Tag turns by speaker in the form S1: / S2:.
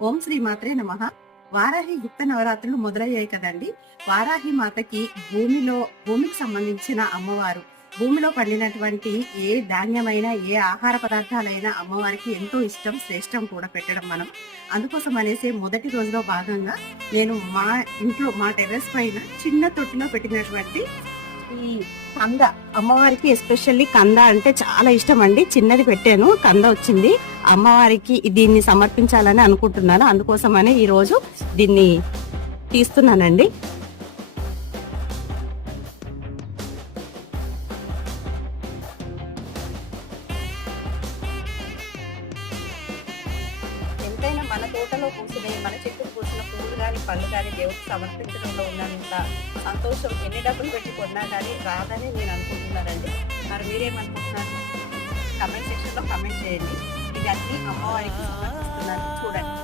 S1: ఓం శ్రీ మాత్రే నమ. వారాహి గుప్త నవరాత్రులు మొదలయ్యాయి కదండి. వారాహి మాతకి భూమిలో భూమికి సంబంధించిన అమ్మవారు భూమిలో పండినటువంటి ఏ ధాన్యమైనా ఏ ఆహార పదార్థాలైనా అమ్మవారికి ఎంతో ఇష్టం శ్రేష్టం కూడా పెట్టడం మనం. అందుకోసం అనేసి మొదటి రోజులో భాగంగా నేను మా ఇంట్లో మా టెర్రస్ పైన చిన్న తొట్టిలో పెట్టినటువంటి ఈ కంద అమ్మవారికి ఎస్పెషల్లీ కంద అంటే చాలా ఇష్టం అండి చిన్నది పెట్టాను కంద వచ్చింది. అమ్మవారికి దీన్ని సమర్పించాలని అనుకుంటున్నాను. అందుకోసమనే ఈరోజు దీన్ని తీస్తున్నానండి. ఎంతైనా మన తోటలో పూసిన మన పళ్ళు కానీ దేవుడికి సమర్పించడంలో ఉన్నంత సంతోషం ఎన్ని డబ్బులు పెట్టి కొన్నా కానీ రాదని నేను అనుకుంటున్నానండి మరి మీరేమనుకుంటున్నారు? కమెంట్ సెక్షన్లో కమెంట్ చేయండి. ఇది అన్ని అమ్మవారికి